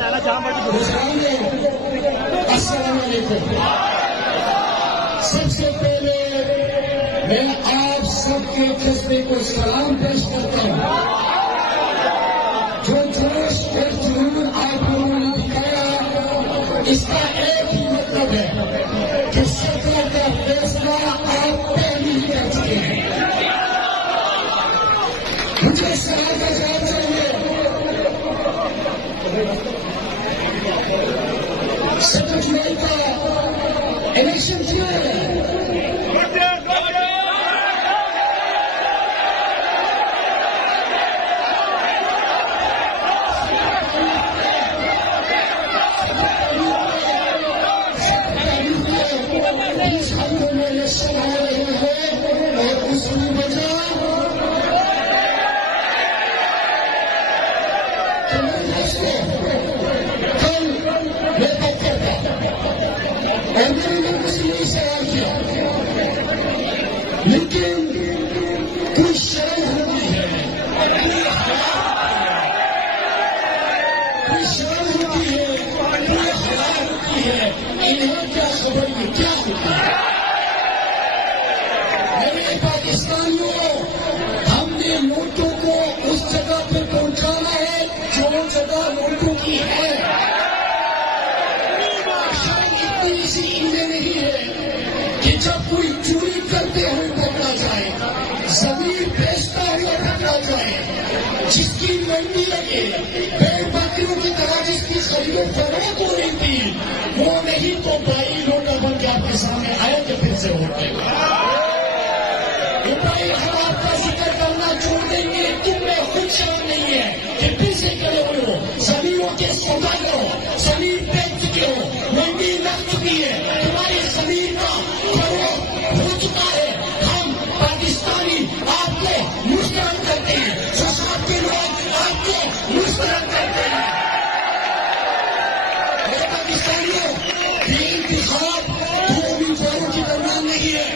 السلام علیکم. سب سے پہلے میں آپ سب کے جذبے کو سلام پیش کرتا ہوں. جو جوش اور جنون آپ لوگوں نے دکھایا اس کا ایک ہی مطلب ہے کہ سرکار کا فیصلہ آپ پہلے ہی کر چکے ہیں. مجھے اس سوال کا جواب چاہیے. سترہ جولائی کا الیکشن کیا ہے. لیکن کوئی شرم ہوتی ہے, کوئی شرم ہوتی ہے, کوئی حیا ہوتی ہے. انہیں کیا خبر یہ کیا ہوتی ہے؟ میرے پاکستانیوں, ہم نے نوٹوں کو اس جگہ پہ پہنچانا ہے جو جگہ نوٹوں کی ہے. شاید اتنی سی انہیں نہیں ہے کہ جب کوئی چوری کرتے ہوئے پکڑا جائے, زمین بیچتا ہوا پکڑا جائے, جس کی منڈی لگے, بھیڑ بکریوں کی طرح جس کی خرید و فروخت ہو رہی تھی, وہ نہیں تو بھائی نوٹا بن کے آپ کے سامنے آیا کہ پھر سے ووٹ دے گا. بھائی ہم آپ کا ذکر کرنا چھوڑ دیں گے. تم میں خود شرم نہیں ہے کہ پھر سے کرے ہوئے ہو, زمینوں کے سودا کرو, زمین بیچ چکے ہو, منڈی لگ چکی ہے, تمہاری زمین کا فروخت ہو چکا ہے. ہم پاکستانی آپ کو مسترد کرتے ہیں, سسرات کے لوگ آپ کو مسترد کرتے ہیں. میرے پاکستانیوں, یہ انتخاب دو امیدواروں کے درمیان نہیں ہے,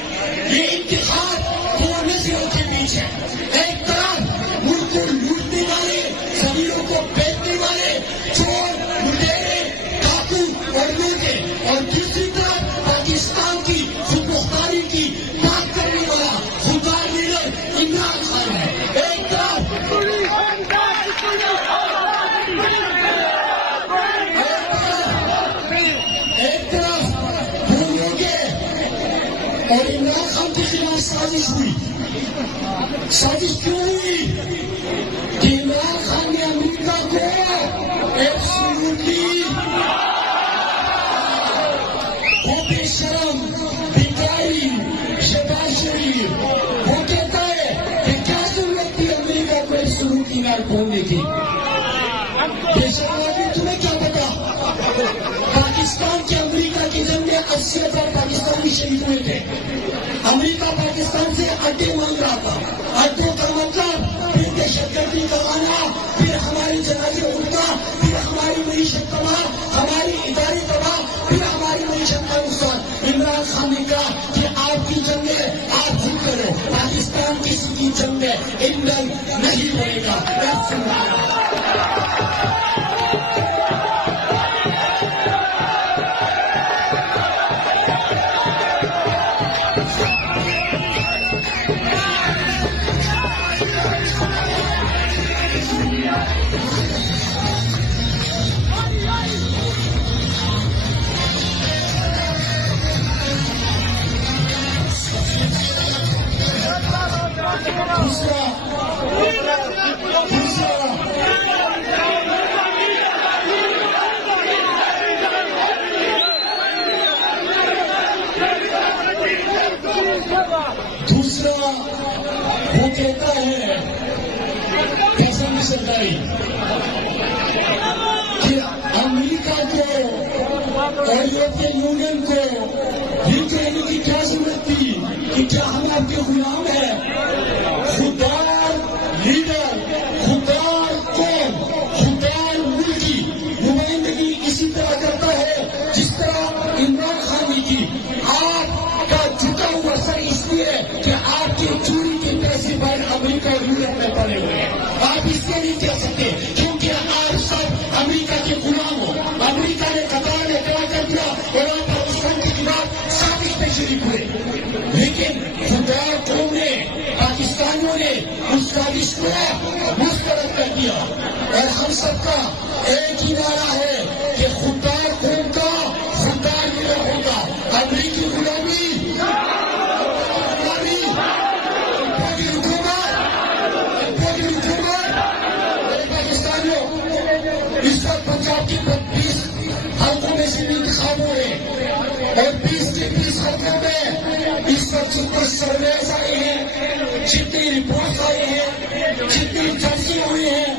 یہ انتخاب دو نظروں کے بیچ ہے. ایک طرف ملک کو لوٹنے والے, زمینوں کو بیچنے والے چور, لٹیرے, ڈاکو اور لوٹے, اور دوسری طرف پاکستان کی خود مختاری کی بات کرنے والا خوددار لیڈر عمران خان ہے. ایک طرف وہ لوگ ہیں, اور عمران خان کے خلاف سازش ہوئی. سازش کیوں ہوئی کہ عمران خان نے امریکہ کو ایبسولوٹلی وہ بے شرم, بھکاری, شہباز شریف, وہ کہتا ہے کہ کیا ضرورت تھی امریکہ کو ایبسولوٹلی نہ کھولنے کی. بے شرم آدمی, تمہیں کیا پتا پاکستان کے امریکہ کی جنگ میں 80,000 پاکستانی شہید ہوئے تھے. امریکہ پاکستان سے اڈے مانگ رہا تھا. اڈوں کا مطلب پھر دہشت گردی کا آنا, پھر ہماری جنازے اٹھنا, پھر ہماری معیشت تباہ, ہماری ادارے تباہ, پھر ہماری معیشت کا نقصان. عمران خان نے کہا کہ آپ کی جنگ میں آپ خود کرو, پاکستان کسی کی جنگ میں ایندھن نہیں پڑے گا. دوسرا وہ کہتا ہے قسم سرداری کہ امریکہ کو اور یورپین یونین کو یہ کہنے کی کیا ضرورت تھی کہ کیا ہم آپ کے غلام ہیں. خوددار لیڈر, خوددار قوم, خوددار ملک کی نمائندگی اسی طرح کرتا ہے جس طرح عمران خان کی. آپ کا جھکا ہوا سر اس لیے کہ آپ کے چوری کے پیسے پر امریکہ اور یورپ میں پڑے ہوئے ہیں. آپ اس لیے نہیں کہہ سکتے کیونکہ آپ سب امریکہ کے غلام سب کا ایک ہی نعرہ ہے کہ خوددار قوم کا خوددار گروہوں کا امریکی غلامی اس وقت پنجاب کی 20 حلقوں میں سے بھی انتخاب ہوئے اور 20 کے 20 حلقوں میں اس وقت جتنے سرویز آئے ہیں، جتنی رپورٹ آئے ہیں، جتنی جرسی ہوئی ہیں،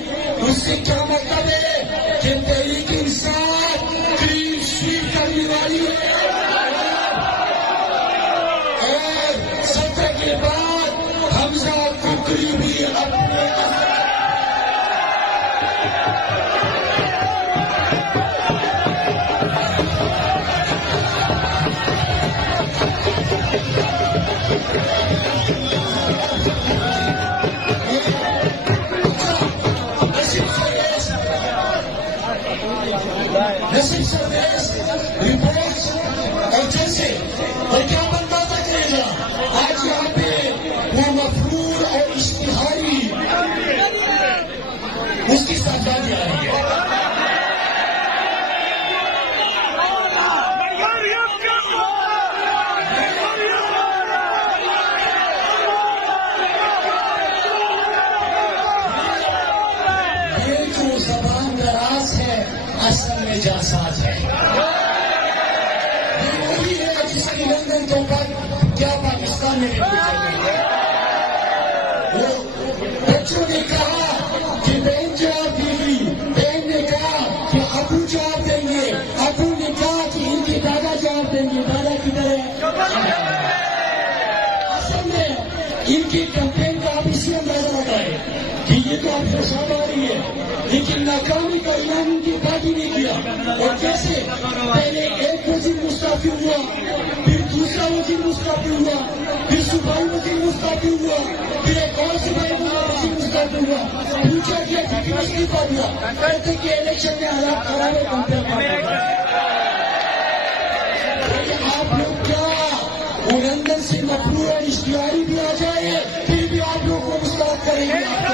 اس سے کیا مطلب ہے کہ تحریک انصاف کلین سویپ کرنے والی ہے اور سفر کے بعد حمزہ ککری بھی اپنے رپورٹ اور جیسے اور کیا بنتا تھا کرے گا آج یہاں پہ وہ مفرور اور اشتہاری اس کی سرکاری آ رہی ہے. یہ جو زبان دراز ہے اصل میں جاساز ہے. یہ وہی ہے جس کی لندن کے اوپر کیا پاکستان میں وہ بچوں نے کہا کہ بہن جواب دے گی، بہن نے کہا کہ ابو جواب دیں گے، ابو نے کہا کہ ان کے دادا جواب دیں گے. دادا کدھر ہے؟ اصل میں ان کی کمپین کا آپ اسی اندازہ لگائے کہ یہ تو آپ کو ساتھ آ رہی ہے لیکن ناکامی کا اعلان ان کی پارٹی نے کیا. اور کیسے پہلے ایک وزیر مستعفی ہوا، پھر دوسرا وزیر مستعفی ہوا، پھر صوبائی وزیر مستعفی ہوا، پھر ایک اور صوبائی وزیر مستعفی ہوا، پوچھا گیا کہ کیوں استعفیٰ دیا؟ کہتے کہ الیکشن میں حالات خراب ہے کمپین آپ لوگ کیا وہ لندن سے مفرور اور اشتہاری بھی آ جائے پھر بھی آپ لوگ کو مسترد کریں گے. آپ کو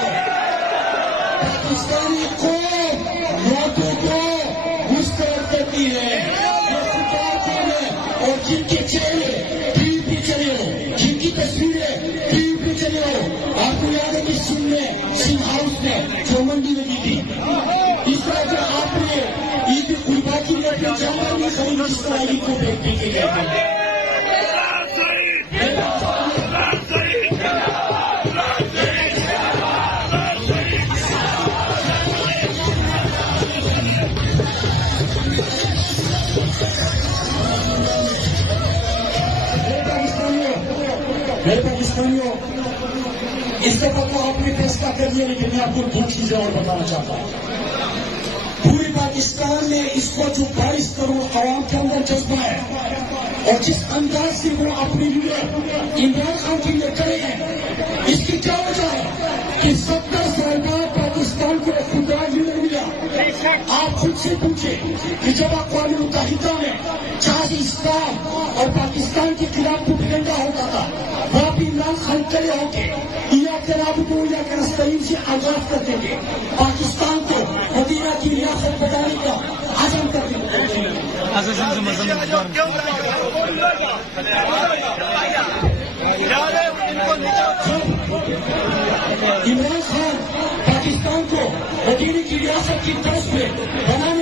پاکستانی قوم ووٹوں کو مسترد کرتی ہے اور جن کے چہرے ٹی وی پہ چلے ہو، جن کی تصویریں ٹی وی پہ چلے ہو. آپ کو یاد ہے کہ سندھ ہاؤس میں جو منڈی لگی تھی اس طرح سے آپ نے عید قربا کی جانور نہیں خرید اس طرح عید کو بیچ کے گئے تھے. میرے پاکستانیوں اس دفعہ تو آپ نے فیصلہ کر لیا لیکن میں آپ کو دو چیزیں اور بتانا چاہتا ہوں. پورے پاکستان میں اس کو جو 22 کروڑ عوام کے اندر جذبہ ہے اور جس انداز سے وہ اپنے لیے عمران خان کے لیے کرے ہیں اس کی کیا وجہ ہے کہ 70 سال بعد پاکستان کو ایک خوددار لیڈر ملا. آپ خود سے پوچھیں کہ جب اقوام متحدہ میں جہاز اسلام اور پاکستان کے خلاف پروپیگنڈا ہوتا تھا وہاں بھی عمران خان کھڑے ہو کے یا ترابط یا کرسترین سے آغاز کرتے تھے، پاکستان کو مدینہ کی ریاست بنانے کا عزم کرتے تھے. عمران خان پاکستان کو مدینہ کی ریاست کی طرف سے بنانے